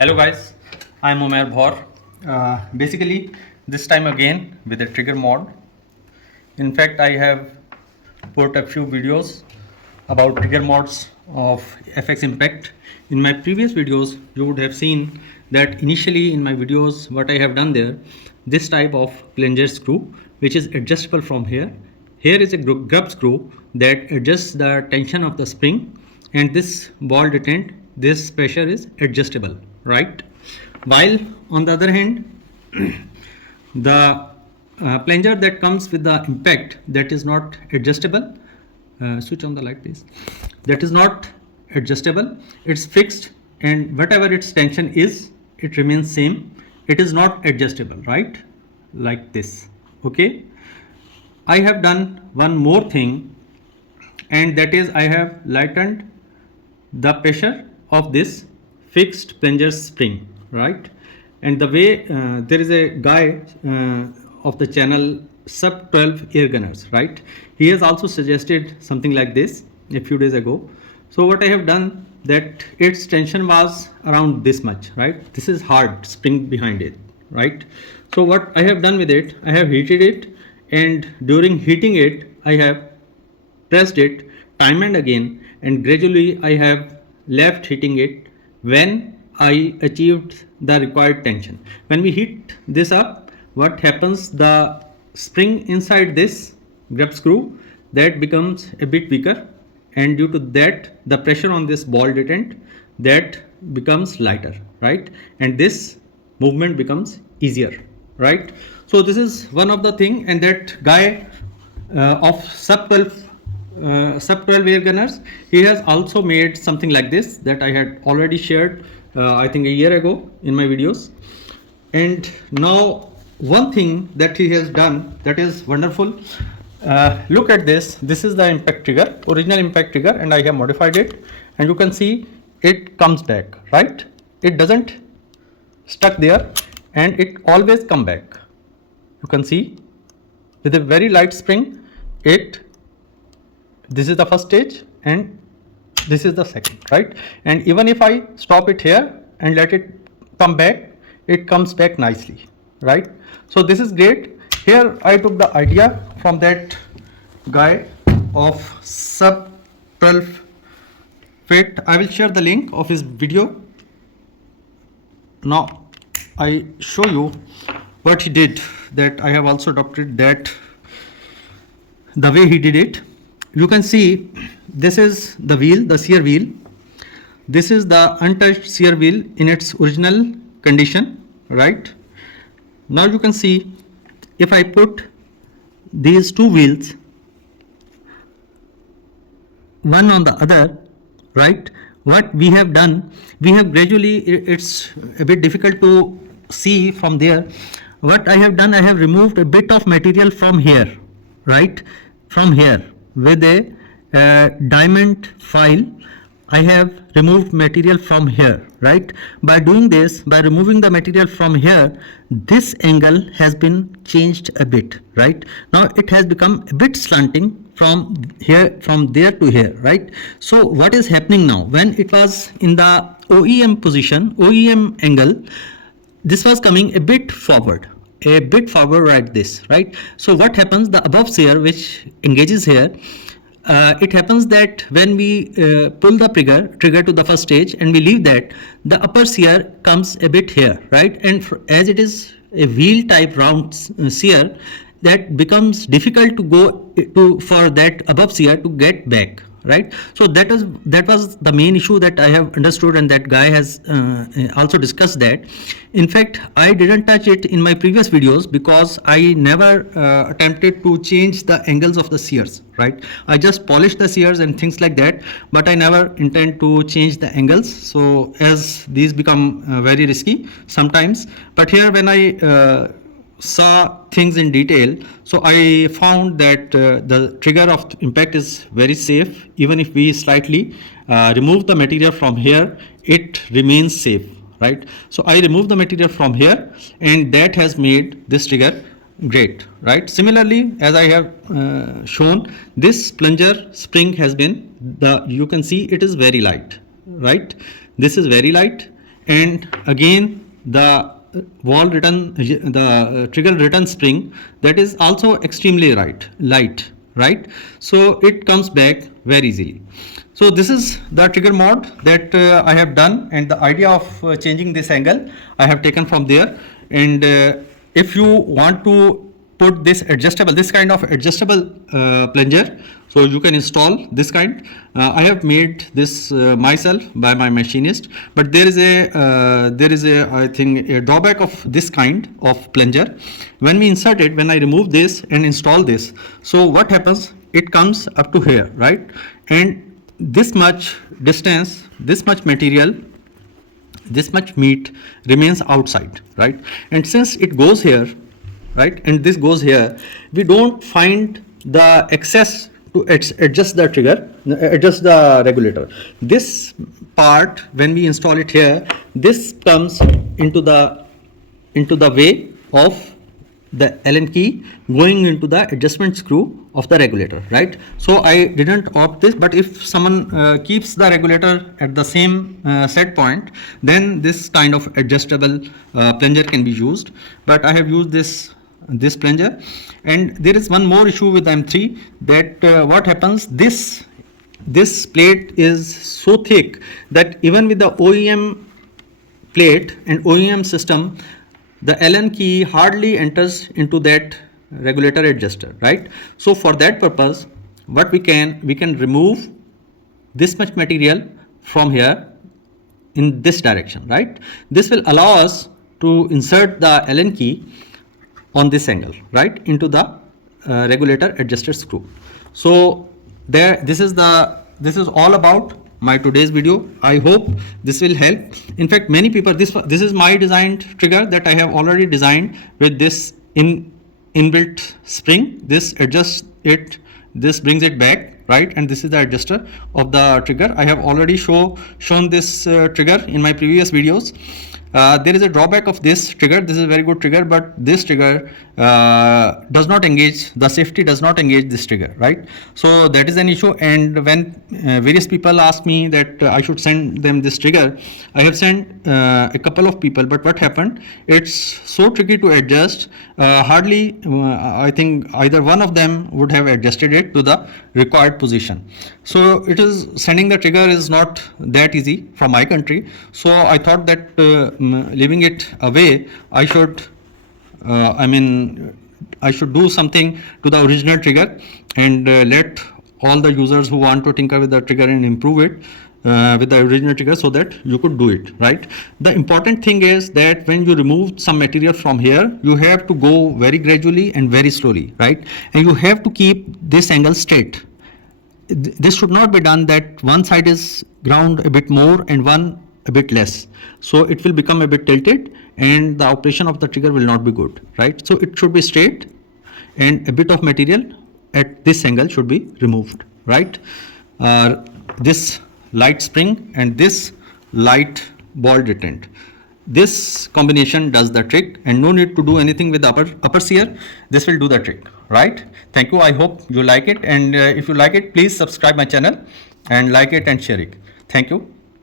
Hello guys, I'm UMAIR Bhaur. Basically, this time again with the trigger mod. In fact, I have put a few videos about trigger mods of FX Impact. In my previous videos, you would have seen that initially in my videos, what I have done there, this type of plunger screw, which is adjustable from here. Here is a grub screw that adjusts the tension of the spring, and this ball detent, this pressure is adjustable, right? While on the other hand, the plunger that comes with the impact, that is not adjustable. Switch on the light please. That is not adjustable, it's fixed, and whatever its tension is, it remains same. It is not adjustable, right? Like this. Okay, I have done one more thing, and that is I have lightened the pressure of this fixed plunger spring, right? And the way there is a guy of the channel sub 12 Airgunners, right? He has also suggested something like this a few days ago. So what I have done, that its tension was around this much, right? This is hard spring behind it, right? So what I have done with it, I have heated it, and during heating it I have pressed it time and again, and gradually I have left heating it when I achieved the required tension. When we heat this up, what happens, the spring inside this grub screw, that becomes a bit weaker, and due to that the pressure on this ball detent, that becomes lighter, right? And this movement becomes easier, right? So this is one of the thing, and that guy of sub 12 Airgunners, he has also made something like this that I had already shared I think a year ago in my videos. And now one thing that he has done that is wonderful, look at this. This is the impact trigger, original impact trigger, and I have modified it, and you can see it comes back, right? It doesn't stuck there, and it always come back. You can see with a very light spring, this is the first stage and this is the second, right? And even if I stop it here and let it come back, it comes back nicely, right? So this is great. Here I took the idea from that guy of sub 12 fit. I will share the link of his video. Now I show you what he did, that I have also adopted that the way he did it. You can see this is the wheel, the sear wheel. This is the untouched sear wheel in its original condition, right? Now you can see if I put these two wheels one on the other, right? What we have done, we have gradually, it's a bit difficult to see from there. What I have done, I have removed a bit of material from here, right? From here with a diamond file, I have removed material from here, right? By doing this, by removing the material from here, this angle has been changed a bit, right? Now it has become a bit slanting from here, from there to here, right? So what is happening now, when it was in the OEM position, OEM angle, this was coming a bit forward like this, right? So what happens, the above sear which engages here, it happens that when we pull the trigger to the first stage and we leave that, the upper sear comes a bit here, right? And as it is a wheel type round sear, that becomes difficult to go for that above sear to get back, right? So that was the main issue that I have understood, and that guy has also discussed that. In fact, I didn't touch it in my previous videos because I never attempted to change the angles of the sears, right? I just polished the sears and things like that, but I never intend to change the angles, so as these become very risky sometimes. But here when I saw things in detail, so I found that the trigger of impact is very safe. Even if we slightly remove the material from here, it remains safe, right? So I removed the material from here, and that has made this trigger great, right? Similarly, as I have shown, this plunger spring has been, you can see it is very light, right? This is very light, and again the trigger return spring, that is also extremely light, right? So it comes back very easily. So this is the trigger mod that I have done, and the idea of changing this angle I have taken from there. And if you want to put this kind of adjustable plunger, so you can install this kind. I have made this myself by my machinist, but there is a I think a drawback of this kind of plunger. When we insert it, when I remove this and install this, so what happens, it comes up to here, right? And this much distance, this much material, this much meat remains outside, right? And since it goes here, right, and this goes here, we don't find the access to adjust the trigger, adjust the regulator. This part, when we install it here, this comes into the way of the Allen key going into the adjustment screw of the regulator, right? So I didn't opt this, but if someone keeps the regulator at the same set point, then this kind of adjustable plunger can be used. But I have used this plunger. And there is one more issue with M3, that what happens, this plate is so thick that even with the OEM plate and OEM system, the Allen key hardly enters into that regulator adjuster, right? So for that purpose, what we can remove this much material from here in this direction, right? This will allow us to insert the Allen key on this angle, right, into the regulator adjuster screw. So this is all about my today's video. I hope this will help. In fact, many people, this is my designed trigger that I have already designed with this inbuilt spring. This adjusts it, this brings it back, right? And this is the adjuster of the trigger. I have already shown this trigger in my previous videos. There is a drawback of this trigger. This is a very good trigger, but this trigger does not engage, the safety does not engage this trigger, right? So that is an issue. And when various people ask me that I should send them this trigger, I have sent a couple of people, but what happened, it's so tricky to adjust. Hardly I think either one of them would have adjusted it to the required position. So it is, sending the trigger is not that easy from my country. So I thought that leaving it away, I should do something to the original trigger, and let all the users who want to tinker with the trigger and improve it with the original trigger, so that you could do it, right? The important thing is that when you remove some material from here, you have to go very gradually and very slowly, right? And you have to keep this angle straight. This should not be done that one side is ground a bit more and one a bit less. So it will become a bit tilted and the operation of the trigger will not be good, right? So it should be straight, and a bit of material at this angle should be removed, right? This light spring and this light ball detent, this combination does the trick, and no need to do anything with the upper sear. This will do the trick, right? Thank you. I hope you like it, and if you like it, please subscribe my channel and like it and share it. Thank you.